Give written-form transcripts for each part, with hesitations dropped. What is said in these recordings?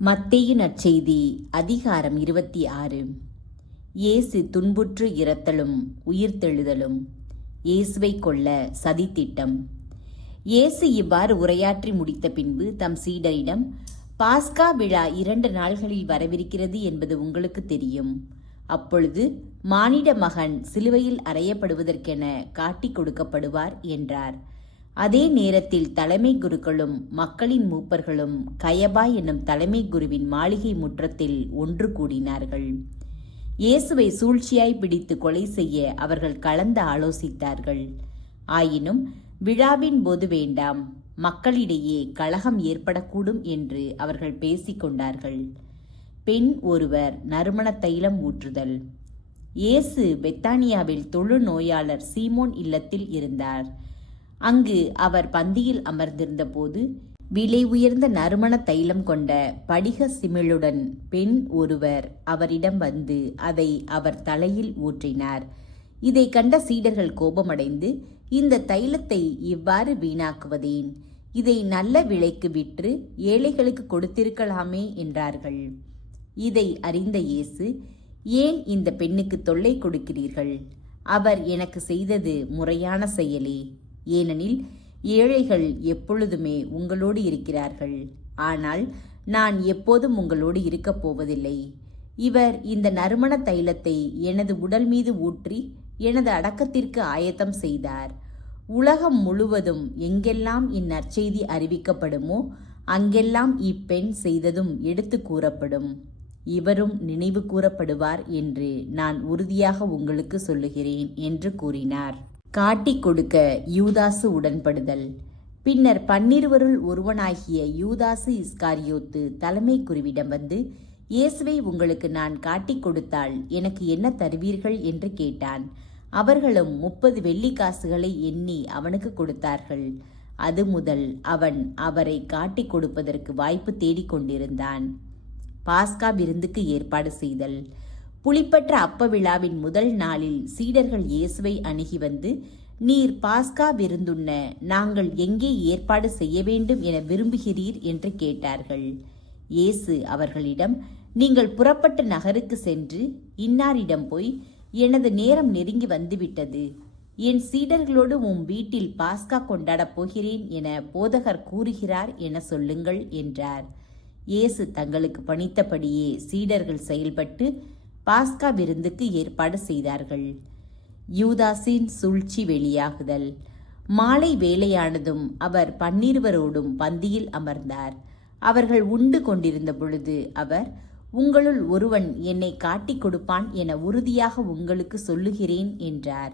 மத்தேயு நற்செய்தி அதிகாரம் 26. இயேசு துன்புற்று இரத்தலும் உயிர்த்தெழுதலும். இயேசுவை கொல்ல சதித்திட்டம். இயேசு இவ்வாறு உரையாற்றி முடித்த பின்பு தம் சீடரிடம், பாஸ்கா விழா 2 நாள்களில் வரவிருக்கிறது என்பது உங்களுக்கு தெரியும். அப்பொழுது மானிட மகன் சிலுவையில் அறையப்படுவதற்கென காட்டிக் கொடுக்கப்படுவார் என்றார். அதே நேரத்தில் தலைமை குருக்களும் மக்களின் மூப்பர்களும் கயபா என்னும் தலைமை குருவின் மாளிகை முற்றத்தில் ஒன்று கூடினார்கள். இயேசுவை சூழ்ச்சியாய் பிடித்து கொலை செய்ய அவர்கள் கலந்து ஆலோசித்தார்கள். ஆயினும் விழாவின் போது வேண்டாம், மக்களிடையே கலகம் ஏற்படக்கூடும் என்று அவர்கள் பேசிக்கொண்டார்கள். பெண் ஒருவர் நறுமண தைலம் ஊற்றுதல். இயேசு பெத்தானியாவில் தொழுநோயாளர் சீமோன் இல்லத்தில் இருந்தார். அங்கு அவர் பந்தியில் அமர்ந்திருந்த போது விலை உயர்ந்த நறுமண தைலம் கொண்ட படிக சிமிழுடன் பெண் ஒருவர் அவரிடம் வந்து அதை அவர் தலையில் ஊற்றினார். இதை கண்ட சீடர்கள் கோபமடைந்து, இந்த தைலத்தை இவ்வாறு வீணாக்குவதேன்? இதை நல்ல விலைக்கு விற்று ஏழைகளுக்கு கொடுத்திருக்கலாமே என்றார்கள். இதை அறிந்த இயேசு, ஏன் இந்த பெண்ணுக்கு தொல்லை கொடுக்கிறீர்கள்? அவர் எனக்கு செய்தது முறையான செயலே. ஏனெனில் ஏழைகள் எப்பொழுதுமே உங்களோடு இருக்கிறார்கள், ஆனால் நான் எப்போதும் உங்களோடு இருக்கப் போவதில்லை. இவர் இந்த நறுமண தைலத்தை எனது உடல் மீது ஊற்றி எனது அடக்கத்திற்கு ஆயத்தம் செய்தார். உலகம் முழுவதும் எங்கெல்லாம் இந்நற்செய்தி அறிவிக்கப்படுமோ அங்கெல்லாம் இப்பெண் செய்ததும் எடுத்து கூறப்படும். இவரும் நினைவு கூறப்படுவார் என்று நான் உறுதியாக உங்களுக்கு சொல்லுகிறேன் என்று கூறினார். காட்டிக் கொடுக்க யூதாசு உடன்படுதல். பின்னர் 12 ஒருவனாகிய யூதாசு இஸ்காரியோத்து தலைமை குருவிடம் வந்து, இயேசுவை உங்களுக்கு நான் காட்டிக் கொடுத்தால் எனக்கு என்ன தருவீர்கள் என்று கேட்டான். அவர்களும் 30 வெள்ளிக்காசுகளை எண்ணி அவனுக்கு கொடுத்தார்கள். அது முதல் அவன் அவரை காட்டிக் கொடுப்பதற்கு வாய்ப்பு தேடிக்கொண்டிருந்தான். பாஸ்கா விருந்துக்கு ஏற்பாடு செய்தல். புளிப்பற்ற அப்ப விழாவின் முதல் நாளில் சீடர்கள் இயேசுவை அணுகி வந்து, நீர் பாஸ்கா விருந்துண்ண நாங்கள் எங்கே ஏற்பாடு செய்ய வேண்டும் என விரும்புகிறீர் என்று கேட்டார்கள். இயேசு அவர்களிடம், நீங்கள் புறப்பட்ட நகருக்கு சென்று இன்னாரிடம் போய், எனது நேரம் நெருங்கி வந்துவிட்டது, என் சீடர்களோடு உம் வீட்டில் பாஸ்கா கொண்டாடப் போகிறேன் என போதகர் கூறுகிறார் என சொல்லுங்கள் என்றார். இயேசு தங்களுக்கு பணித்தபடியே சீடர்கள் செயல்பட்டு பாஸ்கா விருந்துக்கு ஏற்பாடு செய்தார்கள். யூதாசின் சூழ்ச்சி வெளியாகுதல். மாலை வேளையானதும் அவர் 12 பந்தியில் அமர்ந்தார். அவர்கள் உண்டு கொண்டிருந்த பொழுது அவர், உங்களுள் ஒருவன் என்னை காட்டிக் கொடுப்பான் என உறுதியாக உங்களுக்கு சொல்லுகிறேன் என்றார்.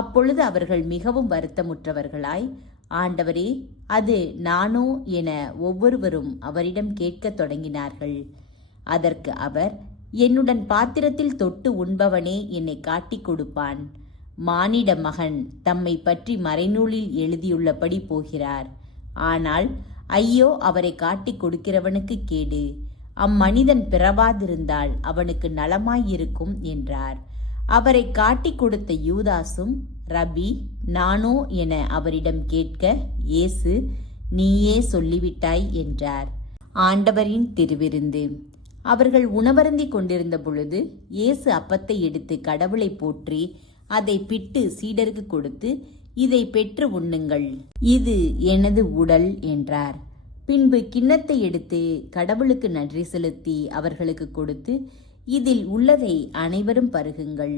அப்பொழுது அவர்கள் மிகவும் வருத்தமுற்றவர்களாய், ஆண்டவரே, அது நானோ என ஒவ்வொருவரும் அவரிடம் கேட்கத் தொடங்கினார்கள். அதற்கு அவர், என்னுடன் பாத்திரத்தில் தொட்டு உண்பவனே என்னை காட்டிக் கொடுப்பான். மானிட மகன் தம்மை பற்றி மறைநூலில் எழுதியுள்ளபடி போகிறார். ஆனால் ஐயோ, அவரை காட்டிக் கொடுக்கிறவனுக்கு கேடு! அம்மனிதன் பிறவாதிருந்தால் அவனுக்கு நலமாயிருக்கும் என்றார். அவரை காட்டிக் கொடுத்த யூதாசும், ரபி, நானோ என அவரிடம் கேட்க, இயேசு, நீயே சொல்லிவிட்டாய் என்றார். ஆண்டவரின் திருவிருந்து. அவர்கள் உணவருந்தி கொண்டிருந்த பொழுது இயேசு அப்பத்தை எடுத்து கடவுளை போற்றி அதை பிட்டு சீடருக்கு கொடுத்து, இதை பெற்று உண்ணுங்கள், இது எனது உடல் என்றார். பின்பு கிண்ணத்தை எடுத்து கடவுளுக்கு நன்றி செலுத்தி அவர்களுக்கு கொடுத்து, இதில் உள்ளதை அனைவரும் பருகுங்கள்,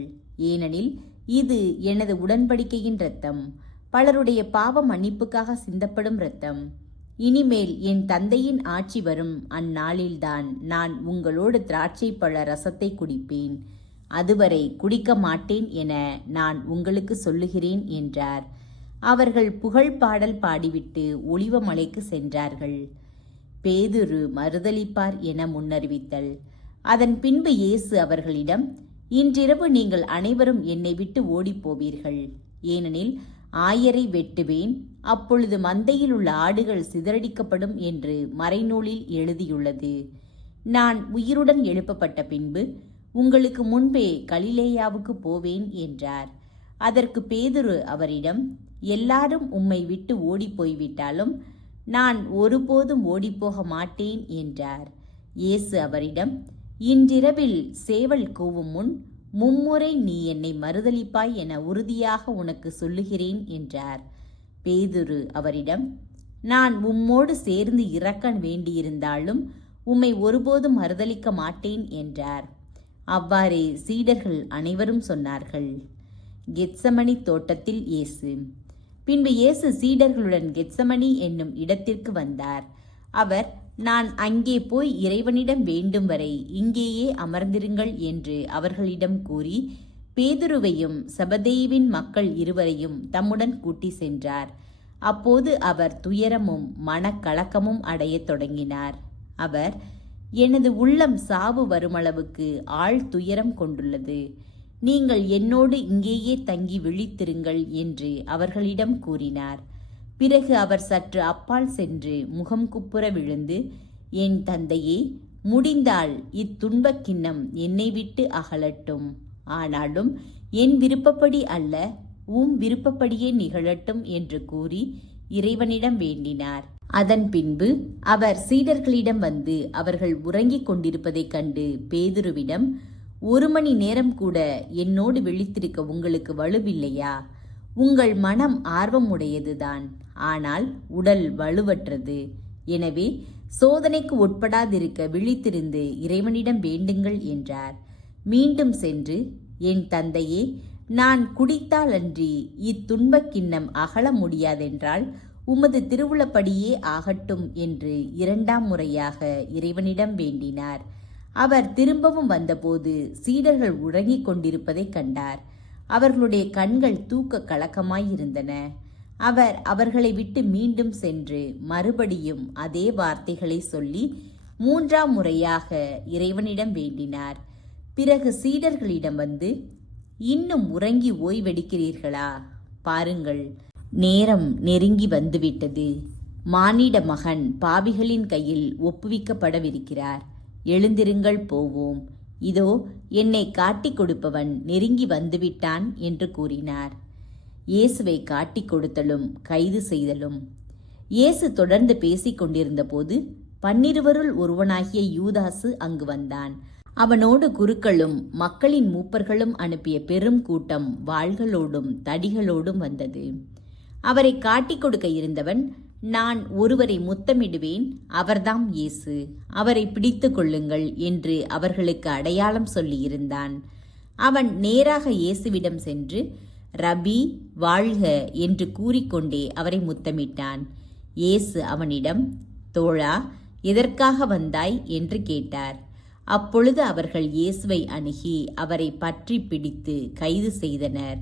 ஏனெனில் இது எனது உடன்படிக்கையின் இரத்தம், பலருடைய பாவ மன்னிப்புக்காக சிந்தப்படும் இரத்தம். இனிமேல் என் தந்தையின் ஆட்சி வரும் அந்நாளில்தான் நான் உங்களோடு திராட்சை பழ ரசத்தை குடிப்பேன். அதுவரை குடிக்க மாட்டேன் என நான் உங்களுக்கு சொல்லுகிறேன் என்றார். அவர்கள் புகழ் பாடல் பாடிவிட்டு ஒலிவ மலைக்கு சென்றார்கள். பேதுரு மறுதலிப்பார் என முன்னறிவித்தல். அதன் பின்பு இயேசு அவர்களிடம், இன்றிரவு நீங்கள் அனைவரும் என்னை விட்டு ஓடிப்போவீர்கள். ஏனெனில் ஆயரை வெட்டுவேன், அப்பொழுது மந்தையில் உள்ள ஆடுகள் சிதறடிக்கப்படும் என்று மறைநூலில் எழுதியுள்ளது. நான் உயிருடன் எழுப்பப்பட்ட பின்பு உங்களுக்கு முன்பே கலிலேயாவுக்கு போவேன் என்றார். அதற்கு பேதுரு அவரிடம், எல்லாரும் உம்மை விட்டு ஓடிப்போய்விட்டாலும் நான் ஒருபோதும் ஓடிப்போக மாட்டேன் என்றார். இயேசு அவரிடம், இன்றிரவில் சேவல் கூவும் முன் மும்முறை நீ என்னை மறுதலிப்பாய் என உறுதியாக உனக்கு சொல்லுகிறேன் என்றார். பேதுரு அவரிடம், நான் உம்மோடு சேர்ந்து இறக்க வேண்டியிருந்தாலும் உம்மை ஒருபோதும் மறுதலிக்க மாட்டேன் என்றார். அவ்வாறே சீடர்கள் அனைவரும் சொன்னார்கள். கெத்சமனி தோட்டத்தில் இயேசு. பின்பு இயேசு சீடர்களுடன் கெத்சமனி என்னும் இடத்திற்கு வந்தார். அவர், நான் அங்கே போய் இறைவனிடம் வேண்டும் வரை இங்கேயே அமர்ந்திருங்கள் என்று அவர்களிடம் கூறி பேதுருவையும் செபதேயுவின் மக்கள் இருவரையும் தம்முடன் கூட்டி சென்றார். அப்போது அவர் துயரமும் மனக்கலக்கமும் அடையத் தொடங்கினார். அவர், எனது உள்ளம் சாவு வருமளவுக்கு ஆழ் துயரம் கொண்டுள்ளது. நீங்கள் என்னோடு இங்கேயே தங்கி விழித்திருங்கள் என்று அவர்களிடம் கூறினார். பிறகு அவர் சற்று அப்பால் சென்று முகம் குப்புற விழுந்து, என் தந்தையே, முடிந்தால் இத்துன்பக் கிண்ணம் என்னை விட்டு அகலட்டும். ஆனாலும் என் விருப்பப்படி அல்ல, உம் விருப்பப்படியே நிகழட்டும் என்று கூறி இறைவனிடம் வேண்டினார். அதன் பின்பு அவர் சீடர்களிடம் வந்து அவர்கள் உறங்கிக் கொண்டிருப்பதைக் கண்டு பேதுருவிடம், 1 மணி நேரம் கூட என்னோடு விழித்திருக்க உங்களுக்கு வலுவில்லையா? உங்கள் மனம் ஆர்வமுடையதுதான், ஆனால் உடல் வலுவற்றது. எனவே சோதனைக்கு உட்படாதிருக்க விழித்திருந்து இறைவனிடம் வேண்டுங்கள் என்றார். மீண்டும் சென்று, என் தந்தையே, நான் குடித்தால் அன்றி இத்துன்பக் கிண்ணம் அகல முடியாதென்றால் உமது திருவுளப்படியே ஆகட்டும் என்று 2ஆம் முறையாக இறைவனிடம் வேண்டினார். அவர் திரும்பவும் வந்தபோது சீடர்கள் உறங்கிக் கொண்டிருப்பதைக் கண்டார். அவர்களுடைய கண்கள் தூக்க கலக்கமாயிருந்தன. அவர் அவர்களை விட்டு மீண்டும் சென்று மறுபடியும் அதே வார்த்தைகளை சொல்லி 3ஆம் முறையாக இறைவனிடம் வேண்டினார். பிறகு சீடர்களிடம் வந்து, இன்னும் உறங்கி ஓய்வெடுக்கிறீர்களா? பாருங்கள், நேரம் நெருங்கி வந்துவிட்டது. மானிட மகன் பாவிகளின் கையில் ஒப்புவிக்கப்படவிருக்கிறார். எழுந்திருங்கள், போவோம். இதோ என்னை காட்டிக் கொடுப்பவன் நெருங்கி வந்துவிட்டான் என்று கூறினார். இயேசுவை காட்டிக் கொடுத்தலும் கைது செய்தலும். இயேசு தொடர்ந்து பேசிக் கொண்டிருந்த போது 12 ஒருவனாகிய யூதாசு அங்கு வந்தான். அவனோடு குருக்களும் மக்களின் மூப்பர்களும் அனுப்பிய பெரும் கூட்டம் வாள்களோடும் தடிகளோடும் வந்தது. அவரை காட்டிக் கொடுக்க இருந்தவன், நான் ஒருவரை முத்தமிடுவேன், அவர்தாம் இயேசு, அவரை பிடித்து கொள்ளுங்கள் என்று அவர்களுக்கு அடையாளம் சொல்லியிருந்தான். அவன் நேராக இயேசுவிடம் சென்று, ரபி, வாழ்க என்று கூறிக்கொண்டே அவரை முத்தமிட்டான். இயேசு அவனிடம், தோழா, எதற்காக வந்தாய் என்று கேட்டார். அப்பொழுது அவர்கள் இயேசுவை அணுகி அவரை பற்றி பிடித்து கைது செய்தனர்.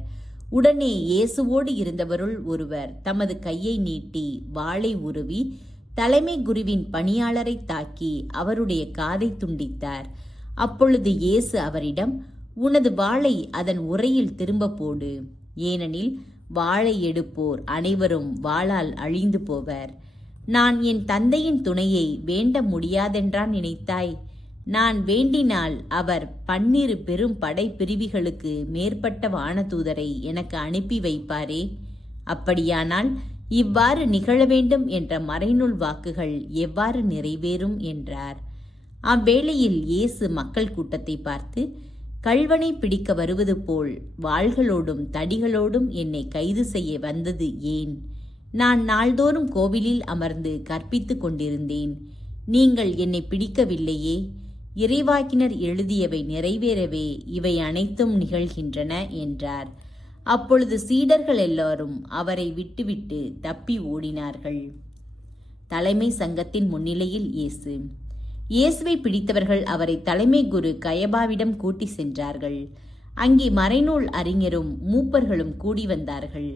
உடனே இயேசுவோடு இருந்தவருள் ஒருவர் தமது கையை நீட்டி வாளை உருவி தலைமை குருவின் பணியாளரை தாக்கி அவருடைய காதை துண்டித்தார். அப்பொழுது இயேசு அவரிடம், உனது வாளை அதன் உறையில் திரும்ப போடு. ஏனெனில் வாளை எடுப்போர் அனைவரும் வாளால் அழிந்து போவர். நான் என் தந்தையின் துணையை வேண்ட முடியாதென்றா நினைத்தாய்? நான் வேண்டினால் அவர் 12 பெரும் படைப்பிரிவுகளுக்கு மேற்பட்ட வானதூதரை எனக்கு அனுப்பி வைப்பாரே. அப்படியானால் இவ்வாறு நிகழ வேண்டும் என்ற மறைநூல் வாக்குகள் எவ்வாறு நிறைவேறும் என்றார். அவ்வேளையில் இயேசு மக்கள் கூட்டத்தை பார்த்து, கள்வனை பிடிக்க வருவது போல் வாள்களோடும் தடிகளோடும் என்னை கைது செய்ய வந்தது ஏன்? நான் நாள்தோறும் கோவிலில் அமர்ந்து கற்பித்துக் கொண்டிருந்தேன். நீங்கள் என்னை பிடிக்கவில்லையே. இறைவாக்கினர் எழுதியவை நிறைவேறவே இவை அனைத்தும் நிகழ்கின்றன என்றார். அப்பொழுது சீடர்கள் எல்லாரும் அவரை விட்டுவிட்டு தப்பி ஓடினார்கள். தலைமை சங்கத்தின் முன்னிலையில் இயேசு. இயேசுவை பிடித்தவர்கள் அவரை தலைமை குரு கயபாவிடம் கூட்டி சென்றார்கள். அங்கே மறைநூல் அறிஞரும் மூப்பர்களும் கூடி வந்தார்கள்.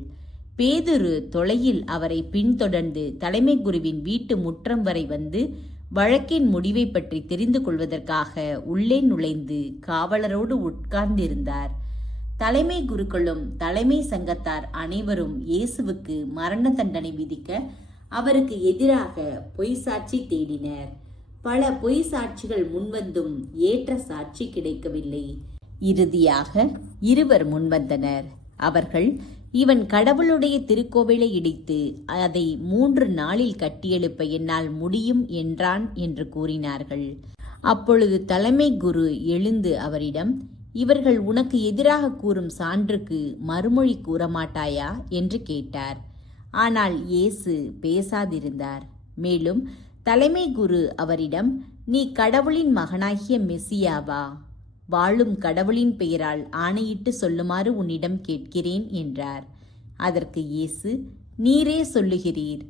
பேதுரு தொலையில் அவரை பின்தொடர்ந்து தலைமை குருவின் வீட்டு முற்றம் வரை வந்து வழக்கின் முடிவை பற்றி தெரிந்து கொள்வதற்காக உள்ளே நுழைந்து காவலரோடு உட்கார்ந்திருந்தார். தலைமை குருக்களும் தலைமை சங்கத்தார் அனைவரும் இயேசுவுக்கு மரண தண்டனை விதிக்க அவருக்கு எதிராக பொய் சாட்சி தேடினர். பல பொய் சாட்சிகள் முன்வந்தும் ஏற்ற சாட்சி கிடைக்கவில்லை. இறுதியாக 2 முன்வந்தனர். அவர்கள், இவன் கடவுளுடைய திருக்கோவிலை இடித்து அதை 3 நாளில் கட்டியெழுப்ப என்னால் முடியும் என்றான் என்று கூறினார்கள். அப்பொழுது தலைமை குரு எழுந்து அவரிடம், இவர்கள் உனக்கு எதிராக கூறும் சான்றுக்கு மறுமொழி கூறமாட்டாயா என்று கேட்டார். ஆனால் இயேசு பேசாதிருந்தார். மேலும் தலைமை குரு அவரிடம், நீ கடவுளின் மகனாகிய மெசியாவா? வாழும் கடவுளின் பெயரால் ஆணையிட்டு சொல்லுமாறு உன்னிடம் கேட்கிறேன் என்றார். அதற்கு இயேசு, நீரே சொல்லுகிறீர்.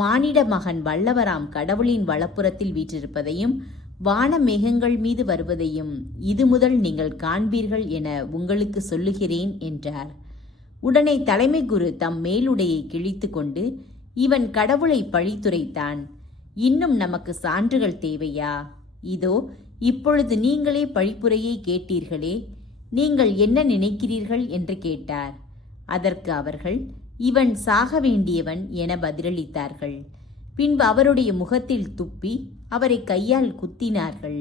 மானிட மகன் வல்லவராம் கடவுளின் வலப்புறத்தில் வீற்றிருப்பதையும் வான மேகங்கள் மீது வருவதையும் இது முதல் நீங்கள் காண்பீர்கள் என உங்களுக்கு சொல்லுகிறேன் என்றார். உடனே தலைமை குரு தம் மேலுடையை கிழித்து கொண்டு, இவன் கடவுளை பழித்துரைத்தான். இன்னும் நமக்கு சான்றுகள் தேவையா? இதோ இப்பொழுது நீங்களே பழிப்புரையை கேட்டீர்களே, நீங்கள் என்ன நினைக்கிறீர்கள் என்று கேட்டார். அதற்கு அவர்கள், இவன் சாக வேண்டியவன் என பதிலளித்தார்கள். பின்பு அவருடைய முகத்தில் துப்பி அவரை கையால் குத்தினார்கள்.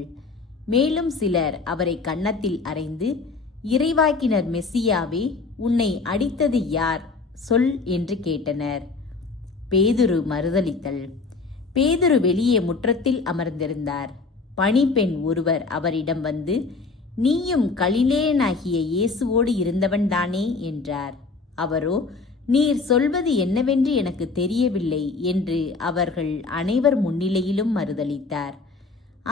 மேலும் சிலர் அவரை கன்னத்தில் அறைந்து, இறைவாக்கினர் மெசியாவே, உன்னை அடித்தது யார்? சொல் என்று கேட்டனர். பேதுரு மறுதலித்தல். பேதுரு வெளியே முற்றத்தில் அமர்ந்திருந்தார். பணிப்பெண் ஒருவர் அவரிடம் வந்து, நீயும் கலிலேயனாகிய இயேசுவோடு இருந்தவன்தானே என்றார். அவரோ, நீர் சொல்வது என்னவென்று எனக்கு தெரியவில்லை என்று அவர்கள் அனைவர் முன்னிலையிலும் மறுதலித்தார்.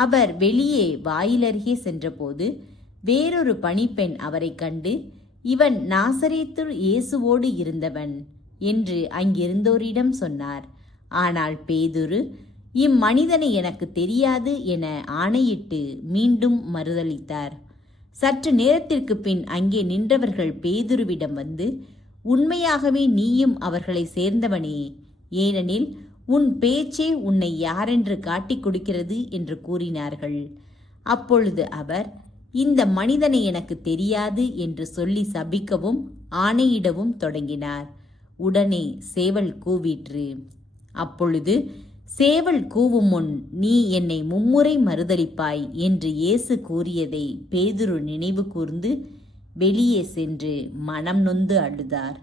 அவர் வெளியே வாயிலருகே சென்றபோது வேறொரு பணிப்பெண் அவரை கண்டு, இவன் நாசரேத்து இயேசுவோடு இருந்தவன் என்று அங்கிருந்தோரிடம் சொன்னார். ஆனால் பேதுரு, இம்மனிதனை எனக்கு தெரியாது என ஆணையிட்டு மீண்டும் மறுதலித்தார். சற்று நேரத்திற்கு பின் அங்கே நின்றவர்கள் பேதுருவிடம் வந்து, உண்மையாகவே நீயும் அவர்களை சேர்ந்தவனே, ஏனெனில் உன் பேச்சே உன்னை யாரென்று காட்டிக் கொடுக்கிறது என்று கூறினார்கள். அப்பொழுது அவர், இந்த மனிதனை எனக்கு தெரியாது என்று சொல்லி சபிக்கவும் ஆணையிடவும் தொடங்கினார். உடனே சேவல் கூவிற்று. அப்பொழுது சேவல் கூவும் முன் நீ என்னை மும்முறை மறுதலிப்பாய் என்று இயேசு கூறியதை பேதுரு நினைவு கூர்ந்து வெளியே சென்று மனம் நொந்து அழுதார்.